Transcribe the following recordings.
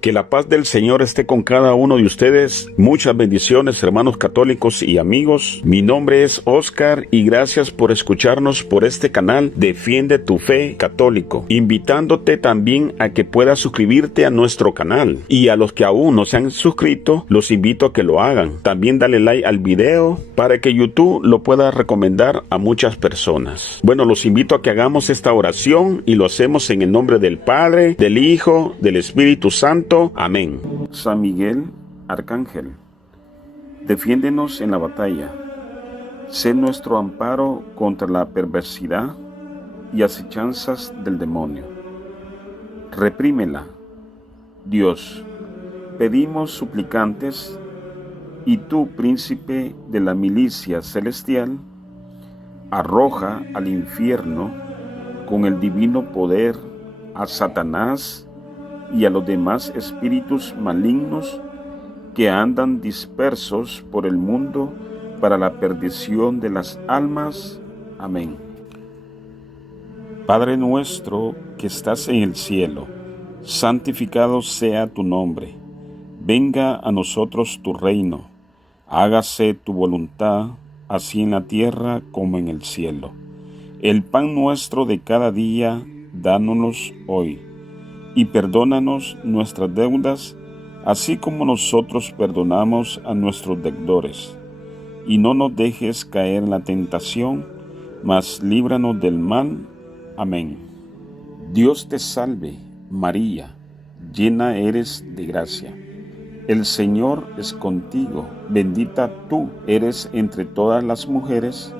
Que la paz del Señor esté con cada uno de ustedes. Muchas bendiciones, hermanos católicos y amigos. Mi nombre es Oscar y gracias por escucharnos por este canal Defiende tu Fe Católico. Invitándote también a que puedas suscribirte a nuestro canal. Y a los que aún no se han suscrito, los invito a que lo hagan. También dale like al video para que YouTube lo pueda recomendar a muchas personas. Bueno, los invito a que hagamos esta oración y lo hacemos en el nombre del Padre, del Hijo, del Espíritu Santo. Amén. San Miguel, Arcángel, defiéndenos en la batalla. Sé nuestro amparo contra la perversidad y acechanzas del demonio. Reprímela, Dios, pedimos suplicantes, y tú, príncipe de la milicia celestial, arroja al infierno con el divino poder a Satanás y a los demás espíritus malignos que andan dispersos por el mundo para la perdición de las almas. Amén. Padre nuestro que estás en el cielo, santificado sea tu nombre. Venga a nosotros tu reino. Hágase tu voluntad, así en la tierra como en el cielo. El pan nuestro de cada día, dános hoy. Y perdónanos nuestras deudas, así como nosotros perdonamos a nuestros deudores. Y no nos dejes caer en la tentación, mas líbranos del mal. Amén. Dios te salve, María, llena eres de gracia. El Señor es contigo, bendita tú eres entre todas las mujeres,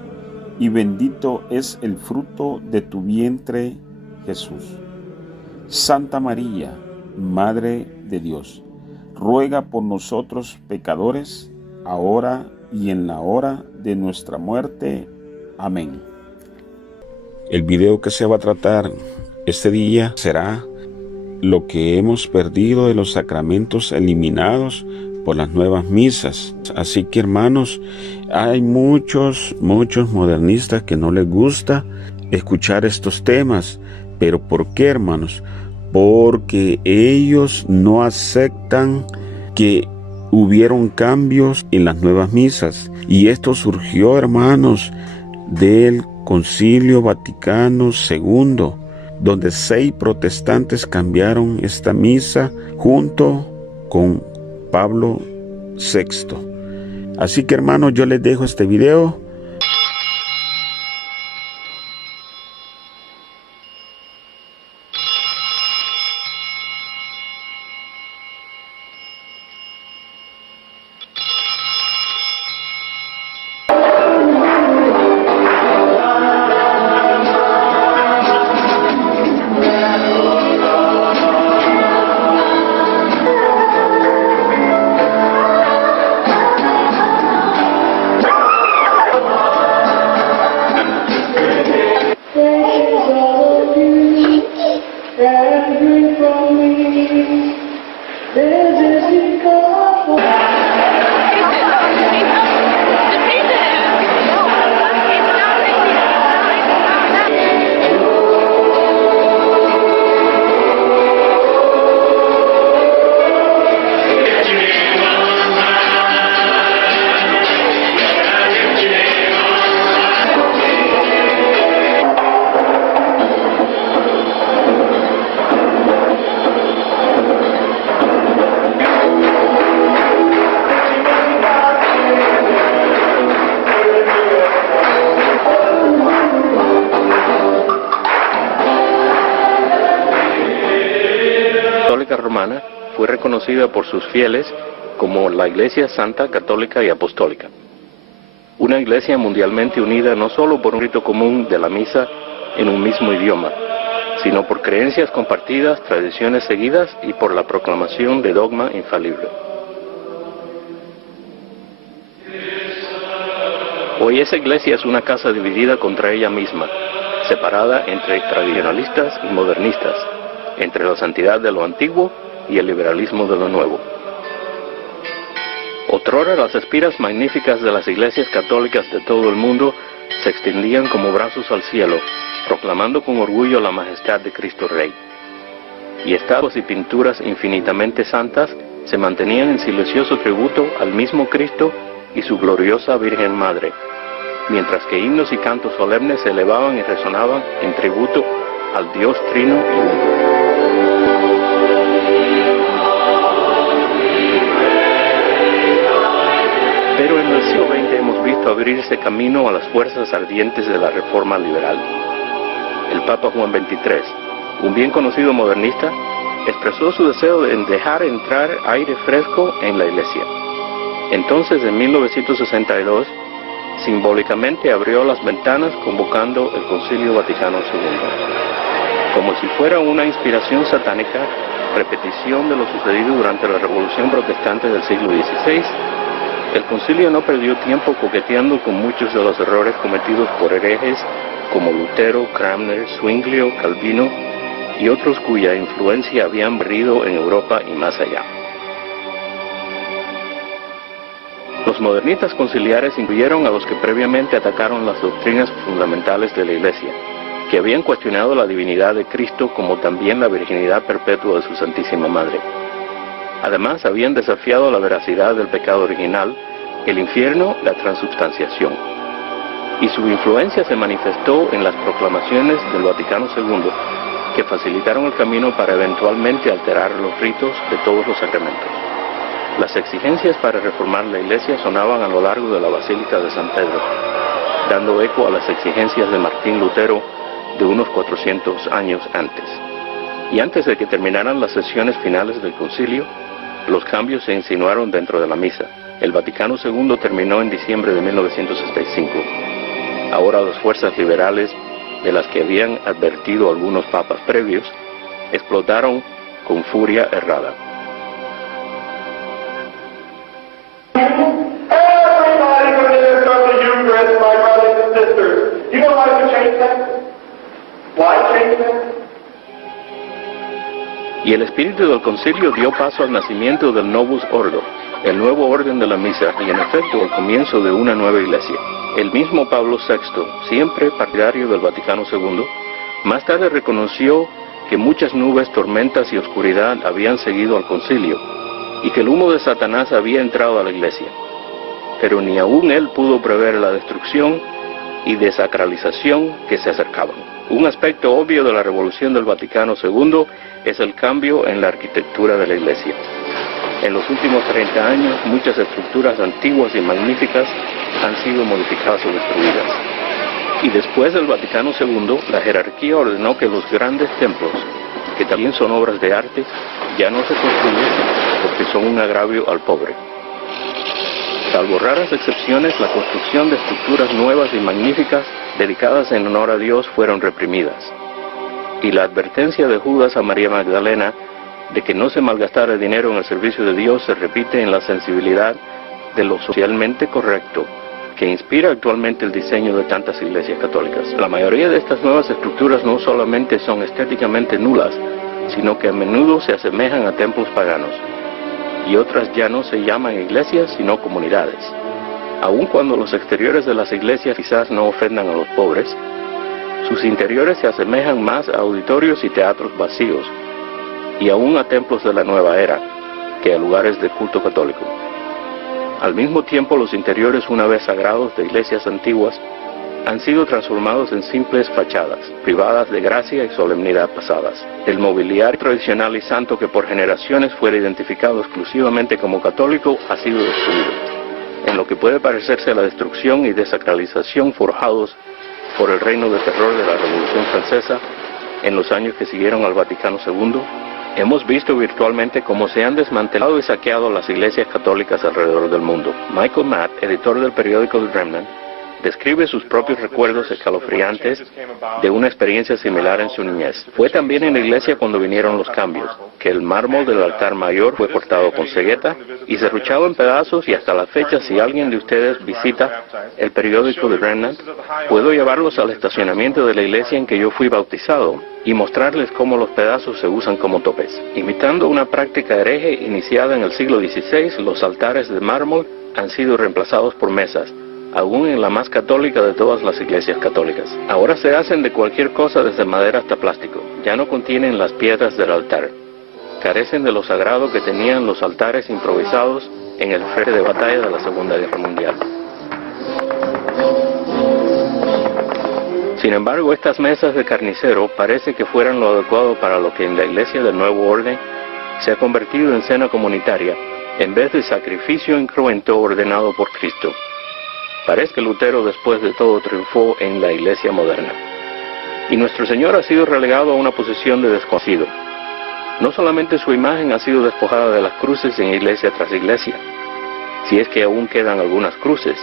y bendito es el fruto de tu vientre, Jesús. Santa María, Madre de Dios, ruega por nosotros pecadores, ahora y en la hora de nuestra muerte. Amén. El video que se va a tratar este día será lo que hemos perdido de los sacramentos eliminados por las nuevas misas. Así que, hermanos, hay muchos modernistas que no les gusta escuchar estos temas. ¿Pero por qué, hermanos? Porque ellos no aceptan que hubieron cambios en las nuevas misas. Y esto surgió, hermanos, del Concilio Vaticano II, donde 6 protestantes cambiaron esta misa junto con Pablo VI. Así que, hermanos, yo les dejo este video. Romana fue reconocida por sus fieles como la Iglesia Santa, Católica y Apostólica. Una iglesia mundialmente unida no solo por un rito común de la misa en un mismo idioma, sino por creencias compartidas, tradiciones seguidas y por la proclamación de dogma infalible. Hoy esa iglesia es una casa dividida contra ella misma, separada entre tradicionalistas y modernistas, entre la santidad de lo antiguo y el liberalismo de lo nuevo. Otrora las espiras magníficas de las iglesias católicas de todo el mundo se extendían como brazos al cielo, proclamando con orgullo la majestad de Cristo Rey. y estatuas y pinturas infinitamente santas se mantenían en silencioso tributo al mismo Cristo y su gloriosa Virgen Madre, mientras que himnos y cantos solemnes se elevaban y resonaban en tributo al Dios Trino y Uno. Pero en el siglo XX hemos visto abrirse camino a las fuerzas ardientes de la Reforma liberal. El Papa Juan XXIII, un bien conocido modernista, expresó su deseo de dejar entrar aire fresco en la Iglesia. Entonces, en 1962, simbólicamente abrió las ventanas convocando el Concilio Vaticano II. Como si fuera una inspiración satánica, repetición de lo sucedido durante la Revolución Protestante del siglo XVI, el concilio no perdió tiempo coqueteando con muchos de los errores cometidos por herejes como Lutero, Cranmer, Zwinglio, Calvino y otros cuya influencia habían barrido en Europa y más allá. Los modernistas conciliares incluyeron a los que previamente atacaron las doctrinas fundamentales de la Iglesia, que habían cuestionado la divinidad de Cristo como también la virginidad perpetua de su Santísima Madre. Además, habían desafiado la veracidad del pecado original, el infierno, la transubstanciación. Y su influencia se manifestó en las proclamaciones del Vaticano II, que facilitaron el camino para eventualmente alterar los ritos de todos los sacramentos. Las exigencias para reformar la Iglesia sonaban a lo largo de la Basílica de San Pedro, dando eco a las exigencias de Martín Lutero de unos 400 años antes. Y antes de que terminaran las sesiones finales del concilio, los cambios se insinuaron dentro de la misa. El Vaticano II terminó en diciembre de 1965. Ahora las fuerzas liberales, de las que habían advertido algunos papas previos, explotaron con furia errada. Everybody considers something you dress, my brothers and sisters. You know why we change that? Why change that? Y el espíritu del concilio dio paso al nacimiento del Novus Ordo, el nuevo orden de la misa, y en efecto el comienzo de una nueva iglesia. El mismo Pablo VI, siempre partidario del Vaticano II, más tarde reconoció que muchas nubes, tormentas y oscuridad habían seguido al concilio, y que el humo de Satanás había entrado a la iglesia. Pero ni aún él pudo prever la destrucción y desacralización que se acercaban. Un aspecto obvio de la revolución del Vaticano II es el cambio en la arquitectura de la Iglesia. En los últimos 30 años, muchas estructuras antiguas y magníficas han sido modificadas o destruidas. Y después del Vaticano II, la jerarquía ordenó que los grandes templos, que también son obras de arte, ya no se construyen porque son un agravio al pobre. Salvo raras excepciones, la construcción de estructuras nuevas y magníficas dedicadas en honor a Dios fueron reprimidas. Y la advertencia de Judas a María Magdalena de que no se malgastara dinero en el servicio de Dios se repite en la sensibilidad de lo socialmente correcto que inspira actualmente el diseño de tantas iglesias católicas. La mayoría de estas nuevas estructuras no solamente son estéticamente nulas, sino que a menudo se asemejan a templos paganos. Y otras ya no se llaman iglesias, sino comunidades. Aun cuando los exteriores de las iglesias quizás no ofendan a los pobres, sus interiores se asemejan más a auditorios y teatros vacíos, y aún a templos de la nueva era, que a lugares de culto católico. Al mismo tiempo, los interiores, una vez sagrados de iglesias antiguas, han sido transformados en simples fachadas, privadas de gracia y solemnidad pasadas. El mobiliario tradicional y santo que por generaciones fuera identificado exclusivamente como católico ha sido destruido, en lo que puede parecerse a la destrucción y desacralización forjados por el reino de terror de la Revolución Francesa en los años que siguieron al Vaticano II. Hemos visto virtualmente cómo se han desmantelado y saqueado las iglesias católicas alrededor del mundo. Michael Matt, editor del periódico The Remnant, describe sus propios recuerdos escalofriantes de una experiencia similar en su niñez. Fue también en la iglesia cuando vinieron los cambios, que el mármol del altar mayor fue cortado con cegueta y serruchado en pedazos, y hasta la fecha, si alguien de ustedes visita el periódico de Remnant, puedo llevarlos al estacionamiento de la iglesia en que yo fui bautizado y mostrarles cómo los pedazos se usan como topes. Imitando una práctica hereje iniciada en el siglo XVI, los altares de mármol han sido reemplazados por mesas, aún en la más católica de todas las iglesias católicas. Ahora se hacen de cualquier cosa, desde madera hasta plástico. ya no contienen las piedras del altar. Carecen de lo sagrado que tenían los altares improvisados en el frente de batalla de la Segunda Guerra Mundial. Sin embargo, estas mesas de carnicero parece que fueran lo adecuado para lo que en la Iglesia del Nuevo Orden se ha convertido en cena comunitaria, en vez de sacrificio incruento ordenado por Cristo. Parece que Lutero después de todo triunfó en la Iglesia moderna. Y nuestro Señor ha sido relegado a una posición de desconocido. No solamente su imagen ha sido despojada de las cruces en iglesia tras iglesia, si es que aún quedan algunas cruces,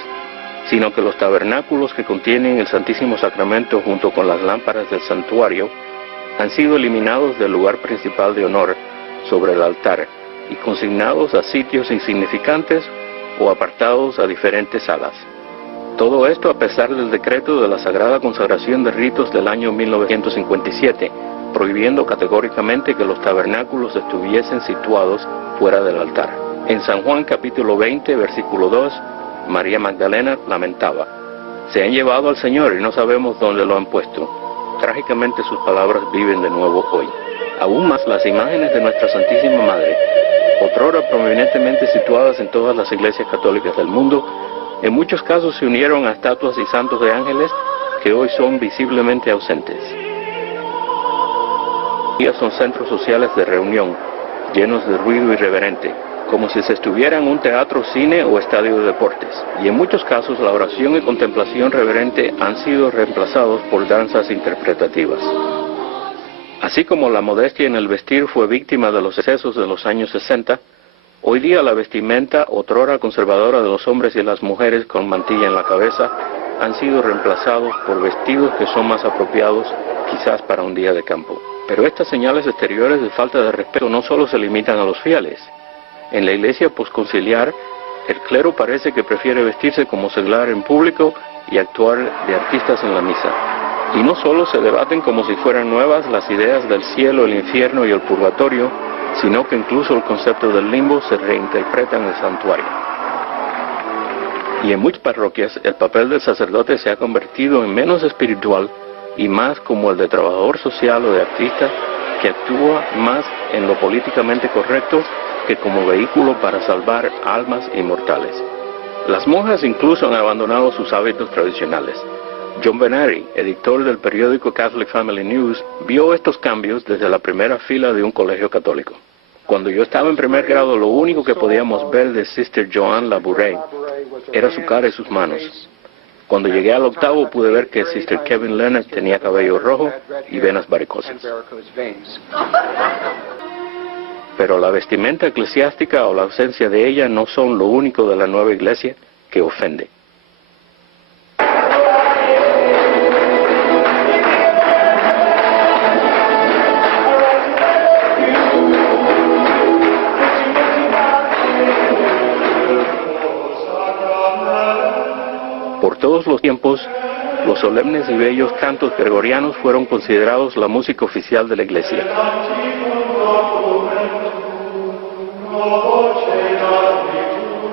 sino que los tabernáculos que contienen el Santísimo Sacramento junto con las lámparas del santuario han sido eliminados del lugar principal de honor sobre el altar y consignados a sitios insignificantes o apartados a diferentes salas. Todo esto a pesar del decreto de la Sagrada Consagración de Ritos del año 1957, prohibiendo categóricamente que los tabernáculos estuviesen situados fuera del altar. En San Juan capítulo 20, versículo 2, María Magdalena lamentaba: se han llevado al Señor y no sabemos dónde lo han puesto. Trágicamente sus palabras viven de nuevo hoy. Aún más, las imágenes de nuestra Santísima Madre, otrora prominentemente situadas en todas las iglesias católicas del mundo, en muchos casos se unieron a estatuas y santos de ángeles que hoy son visiblemente ausentes. Son centros sociales de reunión, llenos de ruido irreverente, como si se estuviera en un teatro, cine o estadio de deportes. Y en muchos casos la oración y contemplación reverente han sido reemplazados por danzas interpretativas. Así como la modestia en el vestir fue víctima de los excesos de los años 60, hoy día la vestimenta, otrora conservadora de los hombres y las mujeres con mantilla en la cabeza, han sido reemplazados por vestidos que son más apropiados quizás para un día de campo. Pero estas señales exteriores de falta de respeto no solo se limitan a los fieles. En la iglesia posconciliar, el clero parece que prefiere vestirse como seglar en público y actuar de artistas en la misa. Y no solo se debaten como si fueran nuevas las ideas del cielo, el infierno y el purgatorio, sino que incluso el concepto del limbo se reinterpreta en el santuario. Y en muchas parroquias el papel del sacerdote se ha convertido en menos espiritual y más como el de trabajador social o de artista, que actúa más en lo políticamente correcto que como vehículo para salvar almas inmortales. Las monjas incluso han abandonado sus hábitos tradicionales. John Benary, editor del periódico Catholic Family News, vio estos cambios desde la primera fila de un colegio católico. Cuando yo estaba en primer grado, lo único que podíamos ver de Sister Joanne Labouré era su cara y sus manos. Cuando llegué al octavo pude ver que Sister Kevin Leonard tenía cabello rojo y venas varicosas. Pero la vestimenta eclesiástica o la ausencia de ella no son lo único de la nueva iglesia que ofende. Por todos los tiempos, los solemnes y bellos cantos gregorianos fueron considerados la música oficial de la iglesia.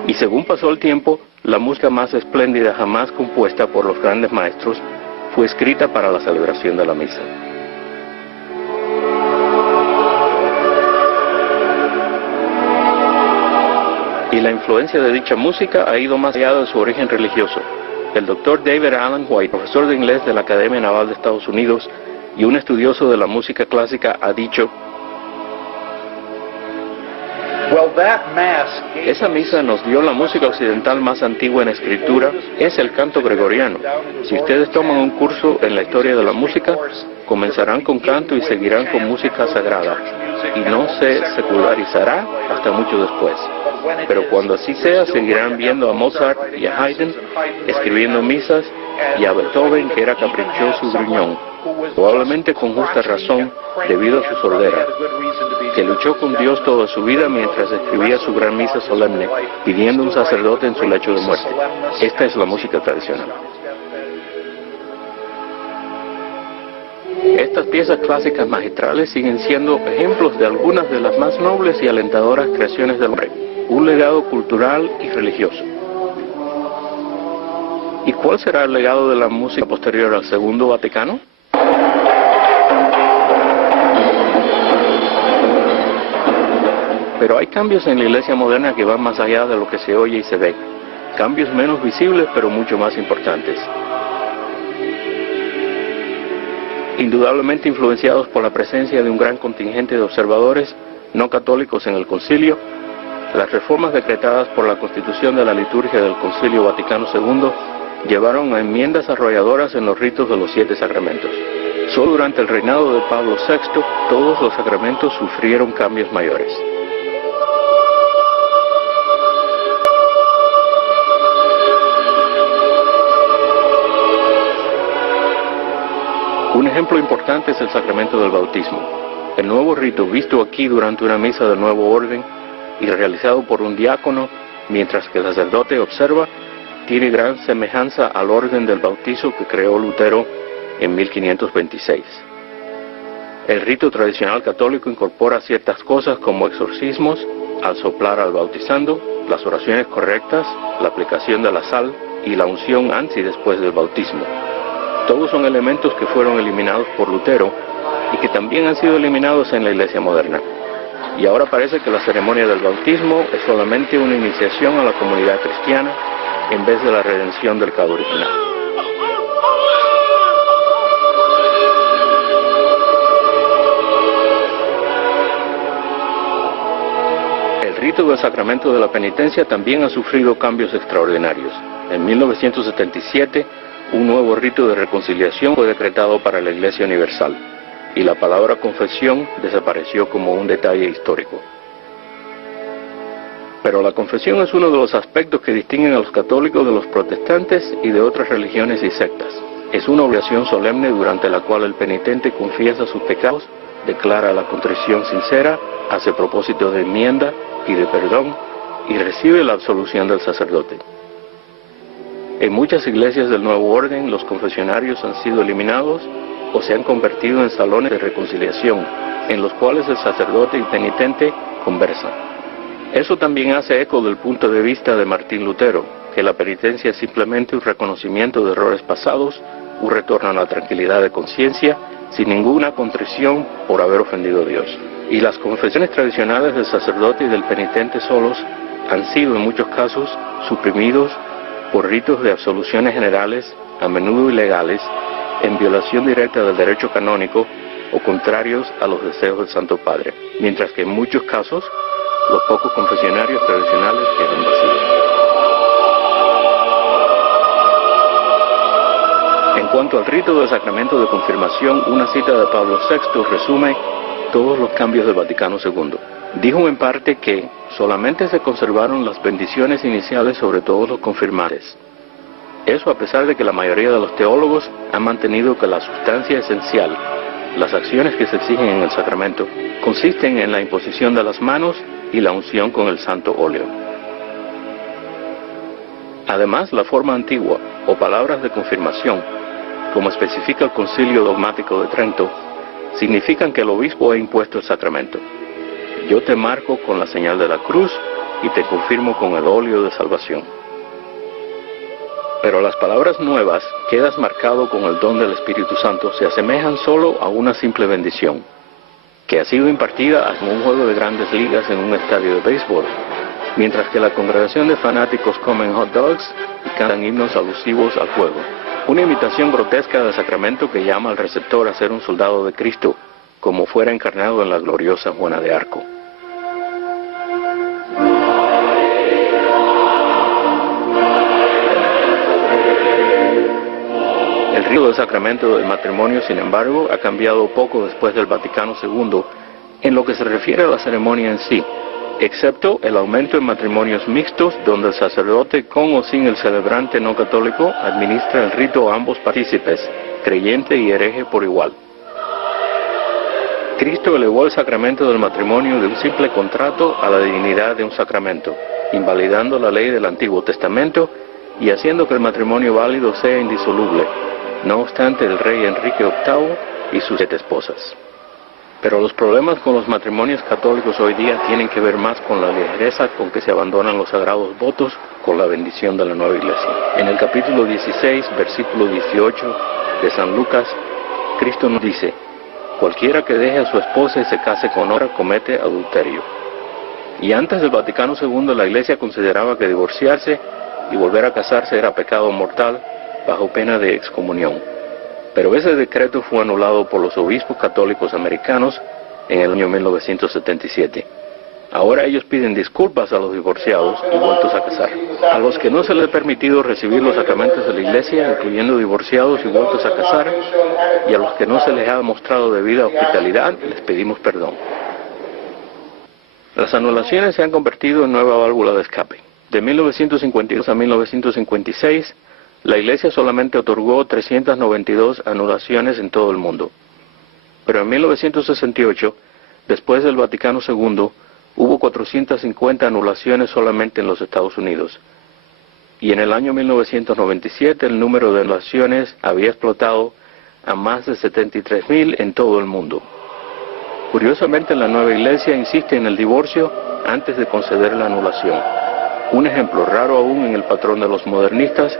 Y según pasó el tiempo, la música más espléndida jamás compuesta por los grandes maestros fue escrita para la celebración de la misa. Y la influencia de dicha música ha ido más allá de su origen religioso. El Dr. David Allen White, profesor de inglés de la Academia Naval de Estados Unidos y un estudioso de la música clásica, ha dicho: esa misa nos dio la música occidental más antigua en escritura, es el canto gregoriano. Si ustedes toman un curso en la historia de la música, comenzarán con canto y seguirán con música sagrada, y no se secularizará hasta mucho después. Pero cuando así sea, seguirán viendo a Mozart y a Haydn escribiendo misas, y a Beethoven, que era caprichoso y gruñón, probablemente con justa razón debido a su sordera, que luchó con Dios toda su vida mientras escribía su gran misa solemne, pidiendo un sacerdote en su lecho de muerte. Esta es la música tradicional. Estas piezas clásicas magistrales siguen siendo ejemplos de algunas de las más nobles y alentadoras creaciones del hombre, un legado cultural y religioso. ¿Y cuál será el legado de la música posterior al Segundo Vaticano? Pero hay cambios en la iglesia moderna que van más allá de lo que se oye y se ve. Cambios menos visibles, pero mucho más importantes. Indudablemente influenciados por la presencia de un gran contingente de observadores no católicos en el concilio, las reformas decretadas por la Constitución de la Liturgia del Concilio Vaticano II llevaron a enmiendas arrolladoras en los ritos de los 7 sacramentos. Solo durante el reinado de Pablo VI, todos los sacramentos sufrieron cambios mayores. Un ejemplo importante es el sacramento del bautismo. El nuevo rito, visto aquí durante una misa del nuevo orden y realizado por un diácono, mientras que el sacerdote observa, tiene gran semejanza al orden del bautizo que creó Lutero en 1526. El rito tradicional católico incorpora ciertas cosas como exorcismos, al soplar al bautizando, las oraciones correctas, la aplicación de la sal y la unción antes y después del bautismo. Todos son elementos que fueron eliminados por Lutero y que también han sido eliminados en la Iglesia moderna. Y ahora parece que la ceremonia del bautismo es solamente una iniciación a la comunidad cristiana en vez de la redención del pecado original. El rito del sacramento de la penitencia también ha sufrido cambios extraordinarios. En 1977, un nuevo rito de reconciliación fue decretado para la Iglesia Universal, y la palabra confesión desapareció como un detalle histórico. Pero la confesión es uno de los aspectos que distinguen a los católicos de los protestantes y de otras religiones y sectas. Es una obligación solemne durante la cual el penitente confiesa sus pecados, declara la contrición sincera, hace propósito de enmienda y de perdón, y recibe la absolución del sacerdote. En muchas iglesias del Nuevo Orden, los confesionarios han sido eliminados o se han convertido en salones de reconciliación, en los cuales el sacerdote y penitente conversan. Eso también hace eco del punto de vista de Martín Lutero, que la penitencia es simplemente un reconocimiento de errores pasados, un retorno a la tranquilidad de conciencia, sin ninguna contrición por haber ofendido a Dios. Y las confesiones tradicionales del sacerdote y del penitente solos han sido en muchos casos suprimidos por ritos de absoluciones generales, a menudo ilegales, en violación directa del derecho canónico o contrarios a los deseos del Santo Padre, mientras que en muchos casos los pocos confesionarios tradicionales quedan vacíos. En cuanto al rito del sacramento de confirmación, una cita de Pablo VI resume todos los cambios del Vaticano II. Dijo en parte que solamente se conservaron las bendiciones iniciales sobre todos los confirmantes. Eso a pesar de que la mayoría de los teólogos han mantenido que la sustancia esencial, las acciones que se exigen en el sacramento, consisten en la imposición de las manos y la unción con el santo óleo. Además, la forma antigua, o palabras de confirmación, como especifica el Concilio Dogmático de Trento, significan que el obispo ha impuesto el sacramento. Yo te marco con la señal de la cruz y te confirmo con el óleo de salvación. Pero las palabras nuevas, quedas marcado con el don del Espíritu Santo, se asemejan solo a una simple bendición, que ha sido impartida como un juego de grandes ligas en un estadio de béisbol, mientras que la congregación de fanáticos comen hot dogs y cantan himnos alusivos al juego. Una imitación grotesca del sacramento que llama al receptor a ser un soldado de Cristo, como fuera encarnado en la gloriosa Juana de Arco. El rito del sacramento del matrimonio, sin embargo, ha cambiado poco después del Vaticano II en lo que se refiere a la ceremonia en sí, excepto el aumento en matrimonios mixtos donde el sacerdote con o sin el celebrante no católico administra el rito a ambos partícipes, creyente y hereje por igual. Cristo elevó el sacramento del matrimonio de un simple contrato a la dignidad de un sacramento, invalidando la ley del Antiguo Testamento y haciendo que el matrimonio válido sea indisoluble, no obstante el rey Enrique VIII y sus 7 esposas. Pero los problemas con los matrimonios católicos hoy día tienen que ver más con la ligereza con que se abandonan los sagrados votos con la bendición de la nueva iglesia. En el capítulo 16, versículo 18 de San Lucas, Cristo nos dice: cualquiera que deje a su esposa y se case con otra comete adulterio. Y antes del Vaticano II, la Iglesia consideraba que divorciarse y volver a casarse era pecado mortal bajo pena de excomunión. Pero ese decreto fue anulado por los obispos católicos americanos en el año 1977. Ahora ellos piden disculpas a los divorciados y vueltos a casar. A los que no se les ha permitido recibir los sacramentos de la Iglesia, incluyendo divorciados y vueltos a casar, y a los que no se les ha mostrado debida hospitalidad, les pedimos perdón. Las anulaciones se han convertido en nueva válvula de escape. De 1952 a 1956, la Iglesia solamente otorgó 392 anulaciones en todo el mundo. Pero en 1968, después del Vaticano II, hubo 450 anulaciones solamente en los Estados Unidos. Y en el año 1997 el número de anulaciones había explotado a más de 73,000 en todo el mundo. Curiosamente, la nueva Iglesia insiste en el divorcio antes de conceder la anulación. Un ejemplo raro aún en el patrón de los modernistas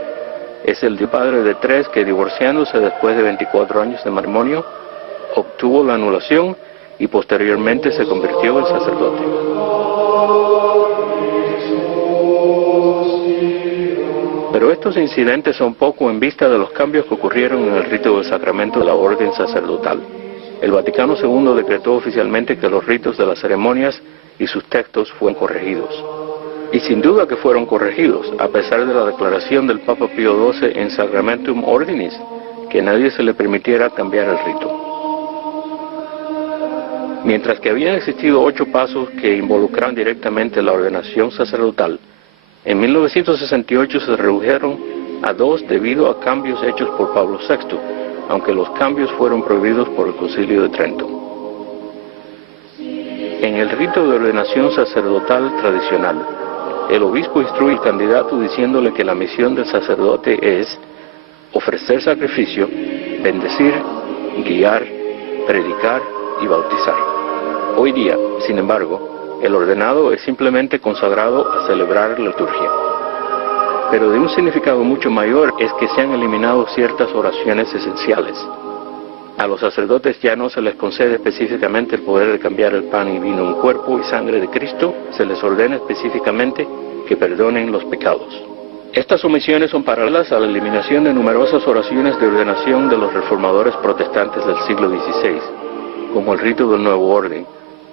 es el de un padre de 3 que, divorciándose después de 24 años de matrimonio, obtuvo la anulación y posteriormente se convirtió en sacerdote. Pero estos incidentes son poco en vista de los cambios que ocurrieron en el rito del sacramento de la orden sacerdotal. El Vaticano II decretó oficialmente que los ritos de las ceremonias y sus textos fueron corregidos. Y sin duda que fueron corregidos, a pesar de la declaración del Papa Pío XII en Sacramentum Ordinis, que a nadie se le permitiera cambiar el rito. Mientras que habían existido 8 pasos que involucraban directamente la ordenación sacerdotal, en 1968 se redujeron a 2 debido a cambios hechos por Pablo VI, aunque los cambios fueron prohibidos por el Concilio de Trento. En el rito de ordenación sacerdotal tradicional, el obispo instruye al candidato diciéndole que la misión del sacerdote es ofrecer sacrificio, bendecir, guiar, predicar y bautizar. Hoy día, sin embargo, el ordenado es simplemente consagrado a celebrar la liturgia. Pero de un significado mucho mayor es que se han eliminado ciertas oraciones esenciales. A los sacerdotes ya no se les concede específicamente el poder de cambiar el pan y vino en cuerpo y sangre de Cristo, se les ordena específicamente que perdonen los pecados. Estas omisiones son paralelas a la eliminación de numerosas oraciones de ordenación de los reformadores protestantes del siglo XVI, como el rito del nuevo orden,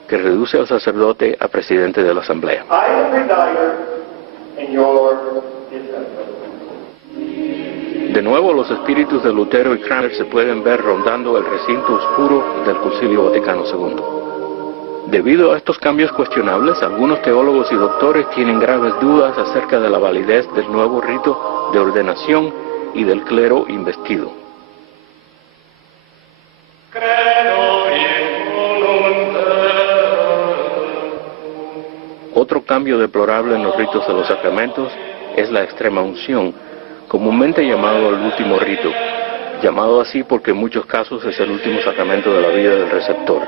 que reduce al sacerdote a presidente de la asamblea. De nuevo, los espíritus de Lutero y Cranmer se pueden ver rondando el recinto oscuro del Concilio Vaticano II. Debido a estos cambios cuestionables, algunos teólogos y doctores tienen graves dudas acerca de la validez del nuevo rito de ordenación y del clero investido. Otro cambio deplorable en los ritos de los sacramentos es la extrema unción, comúnmente llamado el último rito, llamado así porque en muchos casos es el último sacramento de la vida del receptor.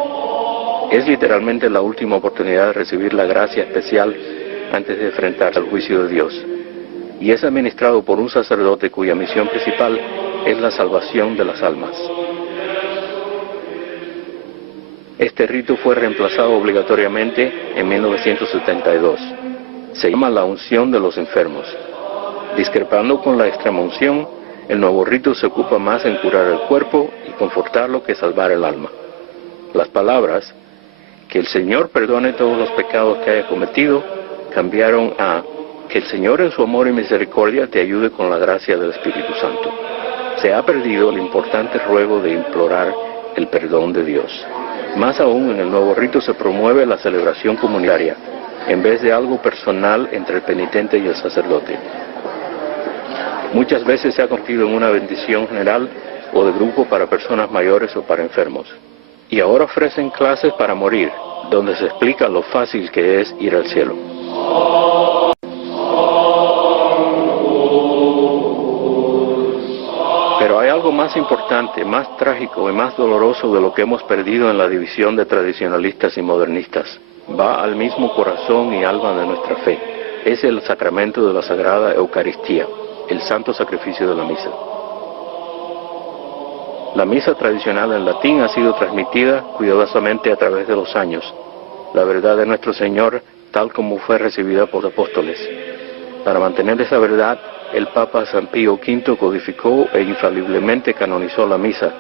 Es literalmente la última oportunidad de recibir la gracia especial antes de enfrentarse al juicio de Dios, y es administrado por un sacerdote cuya misión principal es la salvación de las almas. Este rito fue reemplazado obligatoriamente en 1972. Se llama la unción de los enfermos. Discrepando con la extrema unción, el nuevo rito se ocupa más en curar el cuerpo y confortarlo que salvar el alma. Las palabras, que el Señor perdone todos los pecados que haya cometido, cambiaron a, que el Señor en su amor y misericordia te ayude con la gracia del Espíritu Santo. Se ha perdido el importante ruego de implorar el perdón de Dios. Más aún, en el nuevo rito se promueve la celebración comunitaria, en vez de algo personal entre el penitente y el sacerdote. Muchas veces se ha convertido en una bendición general o de grupo para personas mayores o para enfermos. Y ahora ofrecen clases para morir, donde se explica lo fácil que es ir al cielo. Pero hay algo más importante, más trágico y más doloroso de lo que hemos perdido en la división de tradicionalistas y modernistas. Va al mismo corazón y alma de nuestra fe. Es el sacramento de la Sagrada Eucaristía, el santo sacrificio de la misa. La misa tradicional en latín ha sido transmitida cuidadosamente a través de los años. La verdad de nuestro Señor tal como fue recibida por los apóstoles. Para mantener esa verdad, el Papa San Pío V codificó e infaliblemente canonizó la misa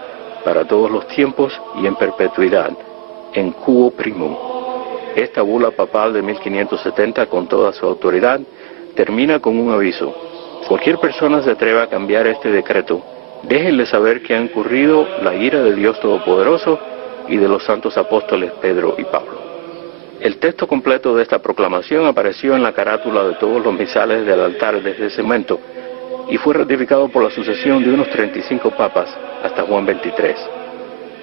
para todos los tiempos y en perpetuidad, en Quo Primum. Esta bula papal de 1570, con toda su autoridad, termina con un aviso. Cualquier persona se atreva a cambiar este decreto, déjenle saber que ha incurrido la ira de Dios Todopoderoso y de los santos apóstoles Pedro y Pablo. El texto completo de esta proclamación apareció en la carátula de todos los misales del altar desde ese momento y fue ratificado por la sucesión de unos 35 papas hasta Juan XXIII.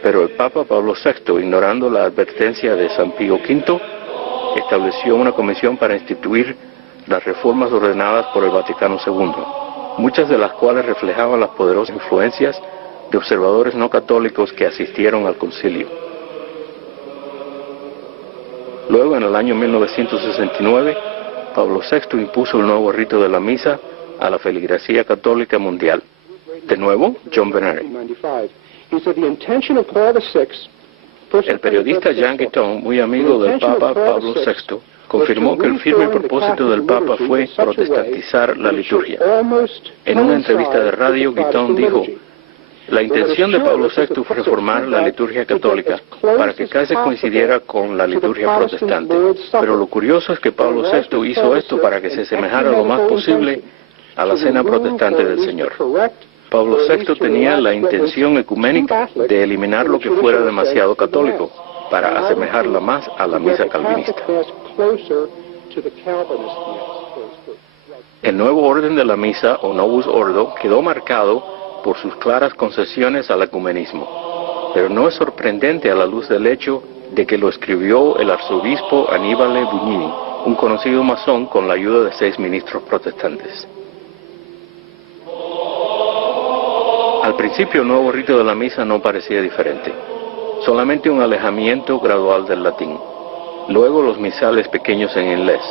Pero el Papa Pablo VI, ignorando la advertencia de San Pío V, estableció una comisión para instituir las reformas ordenadas por el Vaticano II, muchas de las cuales reflejaban las poderosas influencias de observadores no católicos que asistieron al concilio. Luego, en el año 1969, Pablo VI impuso el nuevo rito de la misa a la feligresía católica mundial. De nuevo, John Bernard. El periodista Jean Guitton, muy amigo del Papa Pablo VI, confirmó que el firme propósito del Papa fue protestantizar la liturgia. En una entrevista de radio, Guitton dijo: la intención de Pablo VI fue reformar la liturgia católica para que casi coincidiera con la liturgia protestante. Pero lo curioso es que Pablo VI hizo esto para que se asemejara lo más posible a la cena protestante del Señor. Pablo VI tenía la intención ecuménica de eliminar lo que fuera demasiado católico, para asemejarla más a la misa calvinista. El nuevo orden de la misa, o Novus Ordo, quedó marcado por sus claras concesiones al ecumenismo, pero no es sorprendente a la luz del hecho de que lo escribió el arzobispo Annibale Bugnini, un conocido masón con la ayuda de 6 ministros protestantes. Al principio el nuevo rito de la misa no parecía diferente, solamente un alejamiento gradual del latín. Luego los misales pequeños en inglés,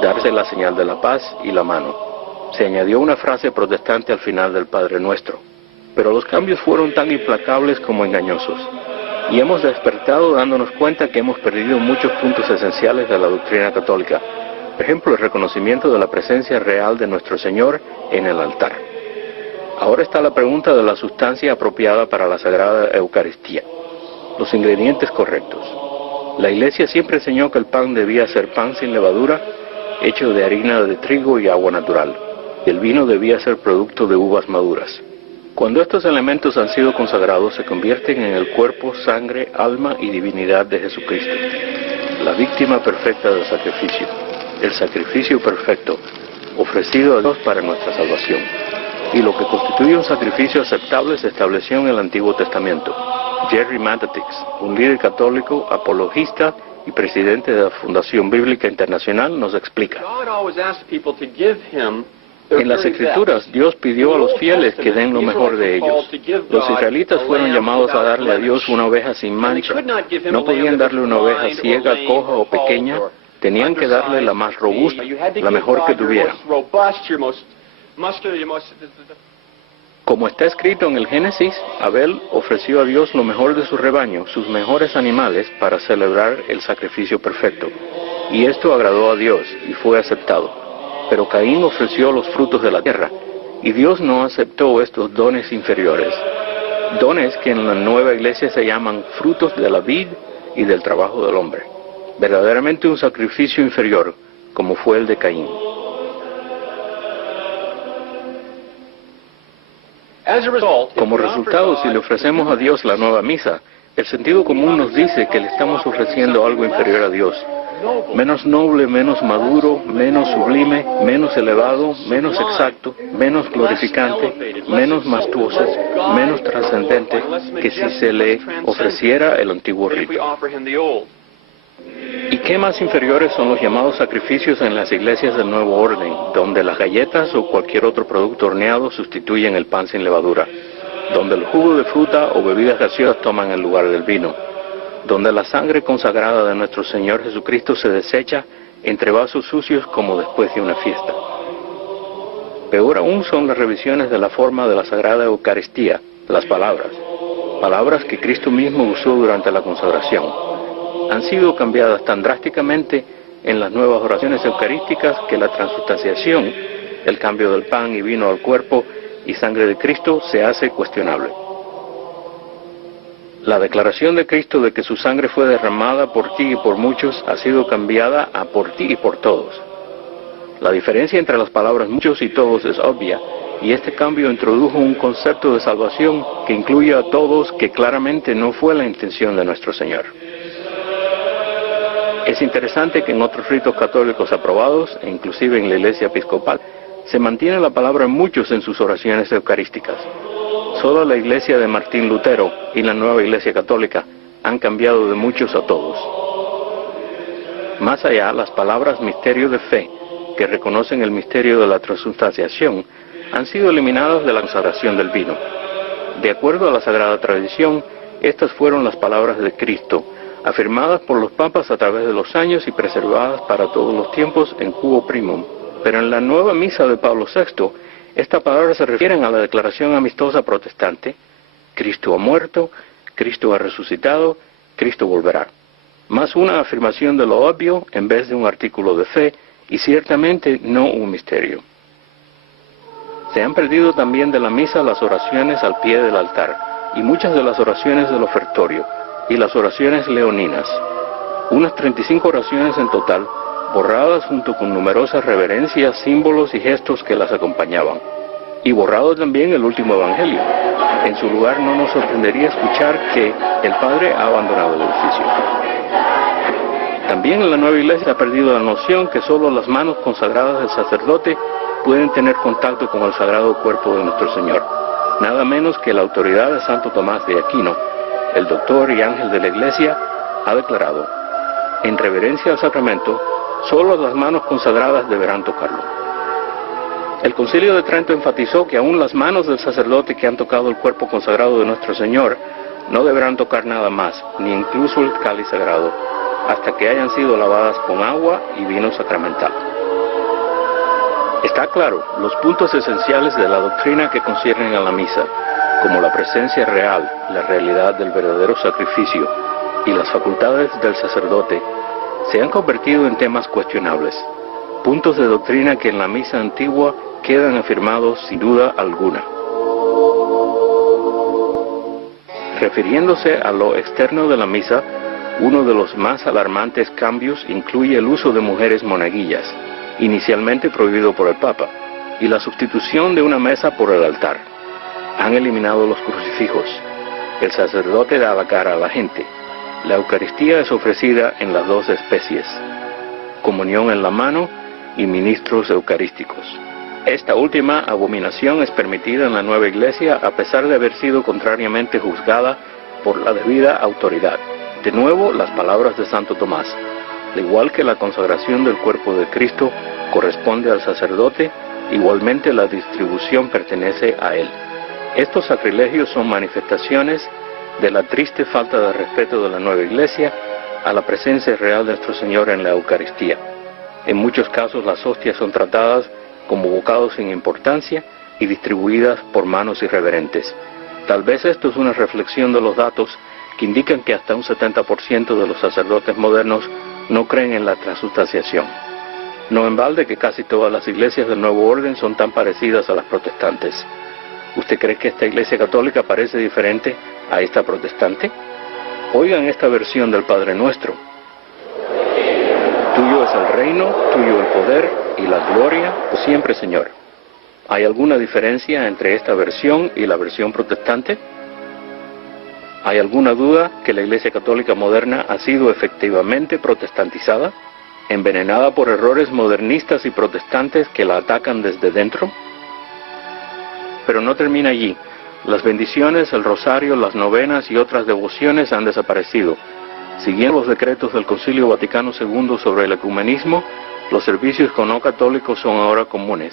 darse la señal de la paz y la mano. Se añadió una frase protestante al final del Padre Nuestro. Pero los cambios fueron tan implacables como engañosos. Y hemos despertado dándonos cuenta que hemos perdido muchos puntos esenciales de la doctrina católica. Por ejemplo, el reconocimiento de la presencia real de nuestro Señor en el altar. Ahora está la pregunta de la sustancia apropiada para la Sagrada Eucaristía. Los ingredientes correctos. La Iglesia siempre enseñó que el pan debía ser pan sin levadura, hecho de harina de trigo y agua natural. Y el vino debía ser producto de uvas maduras. Cuando estos elementos han sido consagrados, se convierten en el cuerpo, sangre, alma y divinidad de Jesucristo, la víctima perfecta del sacrificio, el sacrificio perfecto, ofrecido a Dios para nuestra salvación. Y lo que constituye un sacrificio aceptable se estableció en el Antiguo Testamento. Jerry Mattatix, un líder católico, apologista y presidente de la Fundación Bíblica Internacional, nos explica. En las Escrituras, Dios pidió a los fieles que den lo mejor de ellos. Los israelitas fueron llamados a darle a Dios una oveja sin mancha. No podían darle una oveja ciega, coja o pequeña. Tenían que darle la más robusta, la mejor que tuviera. Como está escrito en el Génesis, Abel ofreció a Dios lo mejor de su rebaño, sus mejores animales, para celebrar el sacrificio perfecto. Y esto agradó a Dios y fue aceptado. Pero Caín ofreció los frutos de la tierra, y Dios no aceptó estos dones inferiores. Dones que en la nueva iglesia se llaman frutos de la vid y del trabajo del hombre. Verdaderamente un sacrificio inferior, como fue el de Caín. Como resultado, si le ofrecemos a Dios la nueva misa, el sentido común nos dice que le estamos ofreciendo algo inferior a Dios. Menos noble, menos maduro, menos sublime, menos elevado, menos exacto, menos glorificante, menos majestuoso, menos trascendente que si se le ofreciera el antiguo rito. ¿Y qué más inferiores son los llamados sacrificios en las iglesias del Nuevo Orden, donde las galletas o cualquier otro producto horneado sustituyen el pan sin levadura, donde el jugo de fruta o bebidas gaseosas toman el lugar del vino, donde la sangre consagrada de nuestro Señor Jesucristo se desecha entre vasos sucios como después de una fiesta? Peor aún son las revisiones de la forma de la Sagrada Eucaristía, las palabras que Cristo mismo usó durante la consagración. Han sido cambiadas tan drásticamente en las nuevas oraciones eucarísticas que la transustanciación, el cambio del pan y vino al cuerpo y sangre de Cristo, se hace cuestionable. La declaración de Cristo de que su sangre fue derramada por ti y por muchos ha sido cambiada a por ti y por todos. La diferencia entre las palabras muchos y todos es obvia, y este cambio introdujo un concepto de salvación que incluye a todos, que claramente no fue la intención de nuestro Señor. Es interesante que en otros ritos católicos aprobados, e inclusive en la Iglesia Episcopal, se mantiene la palabra muchos en sus oraciones eucarísticas. Solo la Iglesia de Martín Lutero y la Nueva Iglesia Católica han cambiado de muchos a todos. Más allá, las palabras misterio de fe, que reconocen el misterio de la transustanciación, han sido eliminadas de la consagración del vino. De acuerdo a la Sagrada Tradición, estas fueron las palabras de Cristo, afirmadas por los papas a través de los años y preservadas para todos los tiempos en Quo Primum. Pero en la nueva misa de Pablo VI, estas palabras se refieren a la declaración amistosa protestante: Cristo ha muerto, Cristo ha resucitado, Cristo volverá. Más una afirmación de lo obvio en vez de un artículo de fe, y ciertamente no un misterio. Se han perdido también de la misa las oraciones al pie del altar, y muchas de las oraciones del ofertorio, y las oraciones leoninas. Unas 35 oraciones en total, borradas junto con numerosas reverencias, símbolos y gestos que las acompañaban. Y borrado también el último evangelio. En su lugar no nos sorprendería escuchar que el Padre ha abandonado el oficio. También en la nueva iglesia se ha perdido la noción que solo las manos consagradas del sacerdote pueden tener contacto con el sagrado cuerpo de nuestro Señor. Nada menos que la autoridad de Santo Tomás de Aquino, el doctor y ángel de la iglesia, ha declarado: en reverencia al sacramento, solo las manos consagradas deberán tocarlo. El Concilio de Trento enfatizó que aún las manos del sacerdote que han tocado el cuerpo consagrado de nuestro Señor no deberán tocar nada más, ni incluso el cáliz sagrado, hasta que hayan sido lavadas con agua y vino sacramental. Está claro, los puntos esenciales de la doctrina que conciernen a la misa, como la presencia real, la realidad del verdadero sacrificio y las facultades del sacerdote, se han convertido en temas cuestionables, puntos de doctrina que en la misa antigua quedan afirmados sin duda alguna. Refiriéndose a lo externo de la misa, uno de los más alarmantes cambios incluye el uso de mujeres monaguillas, inicialmente prohibido por el Papa, y la sustitución de una mesa por el altar. Han eliminado los crucifijos. El sacerdote da la cara a la gente. La Eucaristía es ofrecida en las dos especies: comunión en la mano y ministros eucarísticos. Esta última abominación es permitida en la nueva iglesia a pesar de haber sido contrariamente juzgada por la debida autoridad. De nuevo, las palabras de Santo Tomás: al igual que la consagración del cuerpo de Cristo corresponde al sacerdote, igualmente la distribución pertenece a él. Estos sacrilegios son manifestaciones de la triste falta de respeto de la nueva iglesia a la presencia real de nuestro Señor en la Eucaristía. En muchos casos las hostias son tratadas como bocados sin importancia y distribuidas por manos irreverentes. Tal vez esto es una reflexión de los datos que indican que hasta un 70% de los sacerdotes modernos no creen en la transustanciación. No en balde que casi todas las iglesias del Nuevo Orden son tan parecidas a las protestantes. ¿Usted cree que esta iglesia católica parece diferente a esta protestante? Oigan esta versión del Padre Nuestro. Tuyo es el reino, tuyo el poder y la gloria, por siempre, Señor. ¿Hay alguna diferencia entre esta versión y la versión protestante? ¿Hay alguna duda que la Iglesia Católica moderna ha sido efectivamente protestantizada, envenenada por errores modernistas y protestantes que la atacan desde dentro? Pero no termina allí. Las bendiciones, el rosario, las novenas y otras devociones han desaparecido. Siguiendo los decretos del Concilio Vaticano II sobre el ecumenismo, los servicios con no católicos son ahora comunes.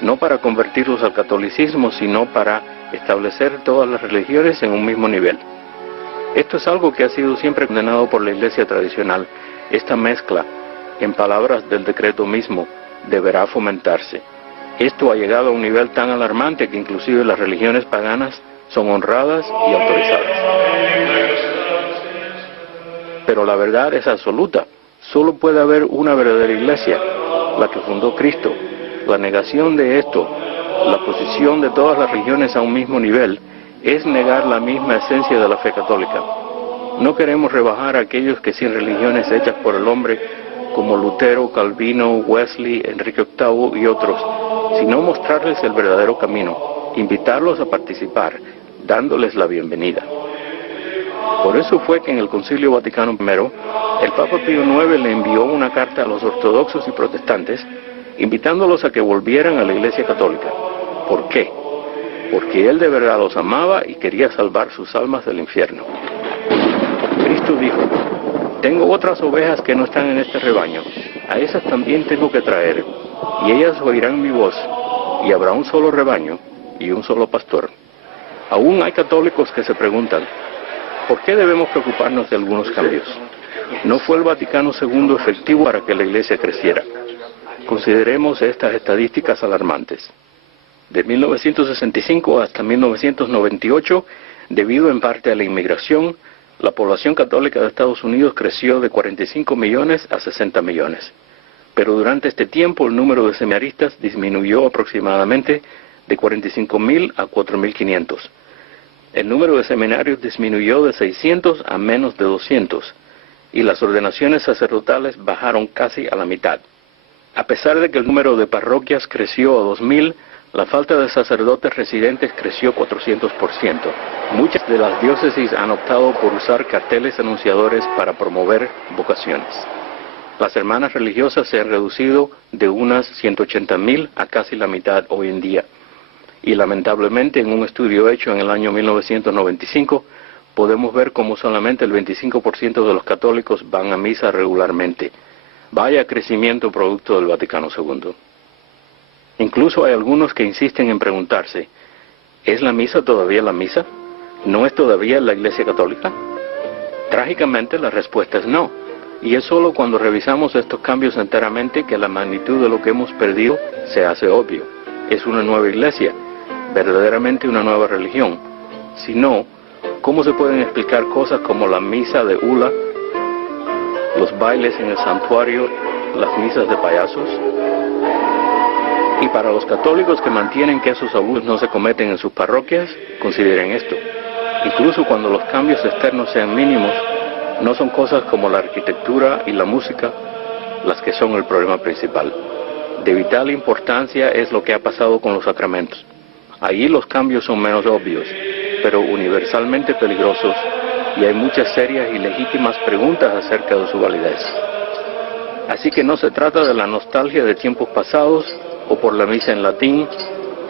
No para convertirlos al catolicismo, sino para establecer todas las religiones en un mismo nivel. Esto es algo que ha sido siempre condenado por la Iglesia tradicional. Esta mezcla, en palabras del decreto mismo, deberá fomentarse. Esto ha llegado a un nivel tan alarmante que inclusive las religiones paganas son honradas y autorizadas. Pero la verdad es absoluta. Solo puede haber una verdadera iglesia, la que fundó Cristo. La negación de esto, la posición de todas las religiones a un mismo nivel, es negar la misma esencia de la fe católica. No queremos rebajar a aquellos que sin religiones hechas por el hombre, como Lutero, Calvino, Wesley, Enrique VIII y otros, sino mostrarles el verdadero camino, invitarlos a participar, dándoles la bienvenida. Por eso fue que en el Concilio Vaticano I, el Papa Pío IX le envió una carta a los ortodoxos y protestantes, invitándolos a que volvieran a la Iglesia Católica. ¿Por qué? Porque Él de verdad los amaba y quería salvar sus almas del infierno. Cristo dijo: tengo otras ovejas que no están en este rebaño, a esas también tengo que traer, y ellas oirán mi voz, y habrá un solo rebaño y un solo pastor. Aún hay católicos que se preguntan: ¿por qué debemos preocuparnos de algunos cambios? ¿No fue el Vaticano II efectivo para que la Iglesia creciera? Consideremos estas estadísticas alarmantes. De 1965 hasta 1998, debido en parte a la inmigración, la población católica de Estados Unidos creció de 45 millones a 60 millones. Pero durante este tiempo el número de seminaristas disminuyó aproximadamente de 45.000 a 4.500. El número de seminarios disminuyó de 600 a menos de 200, y las ordenaciones sacerdotales bajaron casi a la mitad. A pesar de que el número de parroquias creció a 2.000, la falta de sacerdotes residentes creció 400%. Muchas de las diócesis han optado por usar carteles anunciadores para promover vocaciones. Las hermanas religiosas se han reducido de unas 180.000 a casi la mitad hoy en día. Y lamentablemente, en un estudio hecho en el año 1995, podemos ver cómo solamente el 25% de los católicos van a misa regularmente. Vaya crecimiento producto del Vaticano II. Incluso hay algunos que insisten en preguntarse: ¿es la misa todavía la misa? ¿No es todavía la Iglesia Católica? Trágicamente la respuesta es no, y es solo cuando revisamos estos cambios enteramente que la magnitud de lo que hemos perdido se hace obvio. Es una nueva iglesia, verdaderamente una nueva religión. Si no, ¿cómo se pueden explicar cosas como la misa de hula, los bailes en el santuario, las misas de payasos? Y para los católicos que mantienen que esos abusos no se cometen en sus parroquias, consideren esto: incluso cuando los cambios externos sean mínimos, no son cosas como la arquitectura y la música las que son el problema principal. De vital importancia es lo que ha pasado con los sacramentos. Allí los cambios son menos obvios, pero universalmente peligrosos, y hay muchas serias y legítimas preguntas acerca de su validez. Así que no se trata de la nostalgia de tiempos pasados o por la misa en latín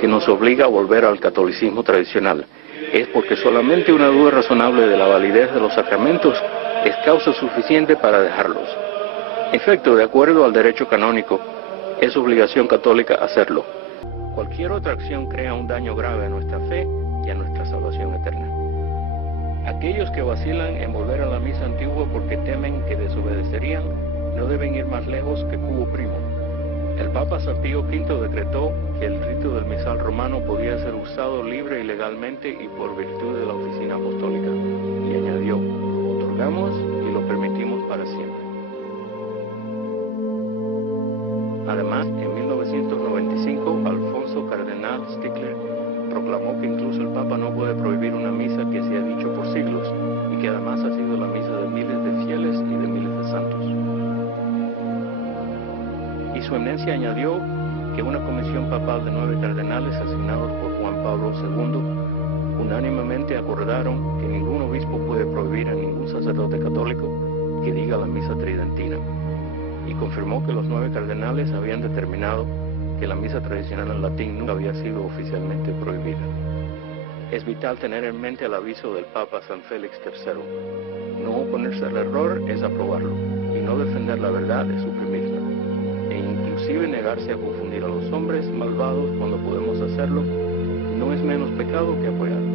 que nos obliga a volver al catolicismo tradicional. Es porque solamente una duda razonable de la validez de los sacramentos es causa suficiente para dejarlos. En efecto, de acuerdo al derecho canónico, es obligación católica hacerlo. Cualquier otra acción crea un daño grave a nuestra fe y a nuestra salvación eterna. Aquellos que vacilan en volver a la misa antigua porque temen que desobedecerían, no deben ir más lejos que Cubo Primo. El Papa San Pío V decretó que el rito del misal romano podía ser usado libre y legalmente y por virtud de la oficina apostólica. Y añadió: otorgamos y lo permitimos para siempre. Además, en 1995, Alfonso Cardenal Stickler proclamó que incluso el Papa no puede prohibir una misa que se ha dicho por siglos y que además ha sido la misa de miles de fieles y de miles de santos. Y su eminencia añadió que una comisión papal de 9 cardenales asignados por Juan Pablo II unánimemente acordaron que ningún obispo puede prohibir a ningún sacerdote católico que diga la misa tridentina, y confirmó que los 9 cardenales habían determinado que la misa tradicional en latín nunca había sido oficialmente prohibida. Es vital tener en mente el aviso del Papa San Félix III. No oponerse al error es aprobarlo, y no defender la verdad es suprimirla. E inclusive negarse a confundir a los hombres malvados cuando podemos hacerlo, no es menos pecado que apoyarlos.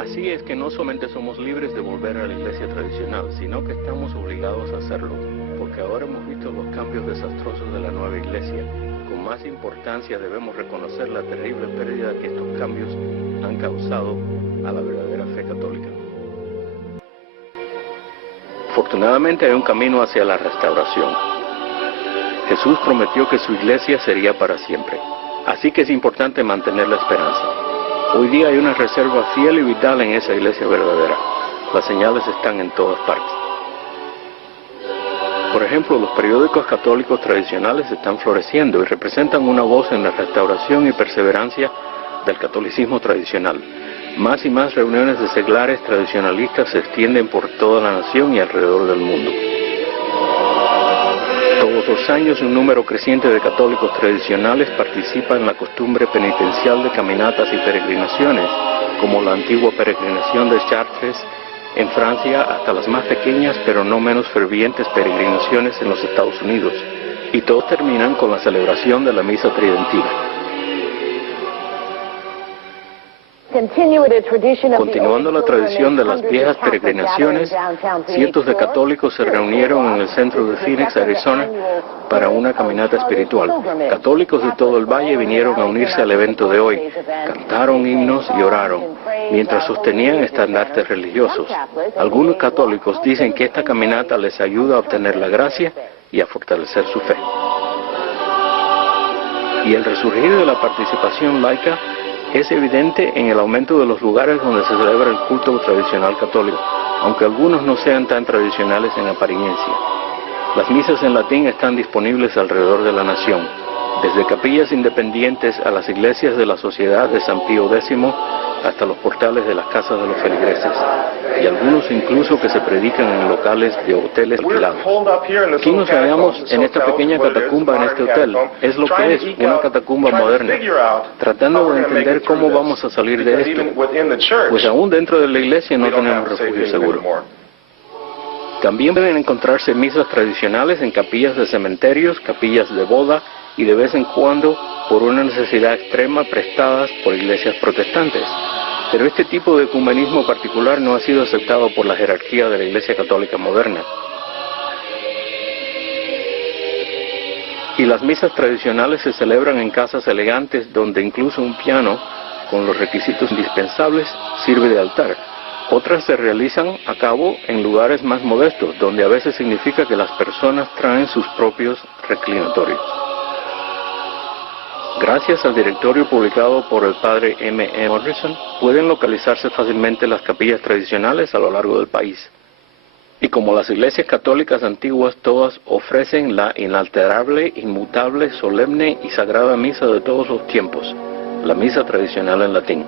Así es que no solamente somos libres de volver a la iglesia tradicional, sino que estamos obligados a hacerlo, porque ahora hemos visto los cambios desastrosos de la nueva iglesia. Con más importancia debemos reconocer la terrible pérdida que estos cambios han causado a la verdadera fe católica. Afortunadamente hay un camino hacia la restauración. Jesús prometió que su iglesia sería para siempre, así que es importante mantener la esperanza. Hoy día hay una reserva fiel y vital en esa iglesia verdadera. Las señales están en todas partes. Por ejemplo, los periódicos católicos tradicionales están floreciendo y representan una voz en la restauración y perseverancia del catolicismo tradicional. Más y más reuniones de seglares tradicionalistas se extienden por toda la nación y alrededor del mundo. Todos los años un número creciente de católicos tradicionales participa en la costumbre penitencial de caminatas y peregrinaciones, como la antigua peregrinación de Chartres en Francia hasta las más pequeñas pero no menos fervientes peregrinaciones en los Estados Unidos, y todos terminan con la celebración de la misa tridentina. Continuando la tradición de las viejas peregrinaciones, cientos de católicos se reunieron en el centro de Phoenix, Arizona, para una caminata espiritual. Católicos de todo el valle vinieron a unirse al evento de hoy, cantaron himnos y oraron, mientras sostenían estandartes religiosos. Algunos católicos dicen que esta caminata les ayuda a obtener la gracia y a fortalecer su fe. Y el resurgir de la participación laica es evidente en el aumento de los lugares donde se celebra el culto tradicional católico, aunque algunos no sean tan tradicionales en apariencia. Las misas en latín están disponibles alrededor de la nación, desde capillas independientes a las iglesias de la Sociedad de San Pío X hasta los portales de las casas de los feligreses, y algunos incluso que se predican en locales de hoteles alquilados. Aquí nos hallamos en esta pequeña catacumba en este hotel. Es lo que es, una catacumba moderna, tratando de entender cómo vamos a salir de esto, pues aún dentro de la iglesia no tenemos refugio seguro. También pueden encontrarse misas tradicionales en capillas de cementerios, capillas de boda y de vez en cuando, por una necesidad extrema, prestadas por iglesias protestantes. Pero este tipo de ecumenismo particular no ha sido aceptado por la jerarquía de la Iglesia Católica moderna. Y las misas tradicionales se celebran en casas elegantes donde incluso un piano, con los requisitos indispensables, sirve de altar. Otras se realizan a cabo en lugares más modestos, donde a veces significa que las personas traen sus propios reclinatorios. Gracias al directorio publicado por el padre M.E. Morrison, pueden localizarse fácilmente las capillas tradicionales a lo largo del país. Y como las iglesias católicas antiguas, todas ofrecen la inalterable, inmutable, solemne y sagrada misa de todos los tiempos, la misa tradicional en latín.